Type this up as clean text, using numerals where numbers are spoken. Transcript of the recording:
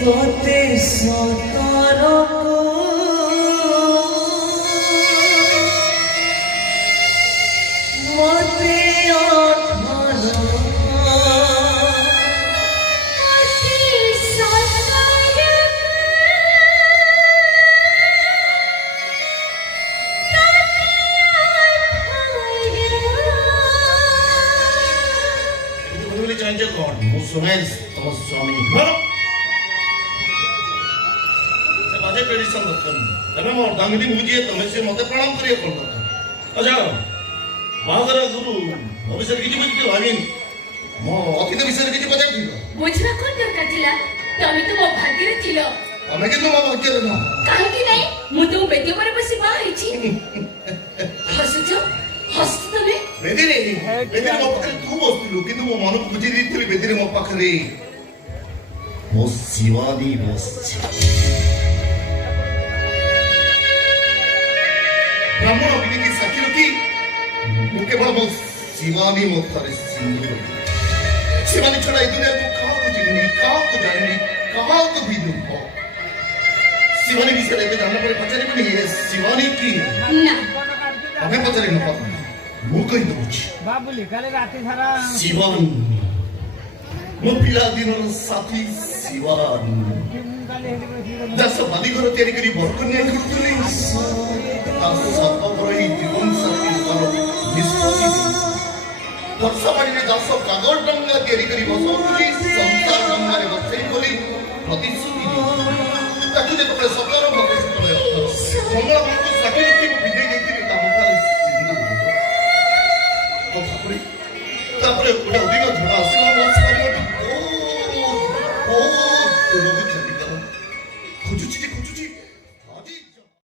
তোতে সতরক মতে change God. Musumes तम स्वामी भरो से बाजे ट्रेडिशन रखन तमे मोर दांगली मुझे तमे से मते प्रणाम करिए कोन अच्छा बागर गुरु भविष्य किछि बुझि भागिन मो अतीत विषय किछि पता थिलो बुझना कोन दरकार थिला तमे तो मो भाग्य रे थिलो तमे के मो भाग्य रे न काहे कि नहीं मु तो बेटे पर बसी बा हिची हसुचो हस्त तमे बेदरे मो पाखरे तू बसतिलु किंतु मो मन बुझि दिथिली बेदरे मो पाखरे मो शिवानी बसछि ब्राह्मण अग्नि की साक्षी रखी मु केवल मो शिवानी मो थारे सिंदूर शिवानी छड़ा ई दुनिया को काहाको चिन्हनी काहाको जानिनी काहाको भी दुखो शिवानी विषय में जानना पड़े पचारे बनी है शिवानी की ना हमें पचारे न पाता मु कहि दउछि बाबुली काले राती सारा शिवानी मो पिला दिनर साथी शिवानी दस बाली घर तैयारी करी बरकन्या करतुली सतपरई जीवन साथी करो निष्पत्ति वर्षा बाड़ी में 10 कागज डंगा तैयारी करी बसौतुली संसार डंगा रे बसई बोली प्रतिश्रुति ताकि जे तोरे सकर भके सकर मंगल को साथी रखी विजय देती ता मताले तो तापरे उडा उदिन झड़ा आसीला ना सारी ओ रोग चली गला खोजुची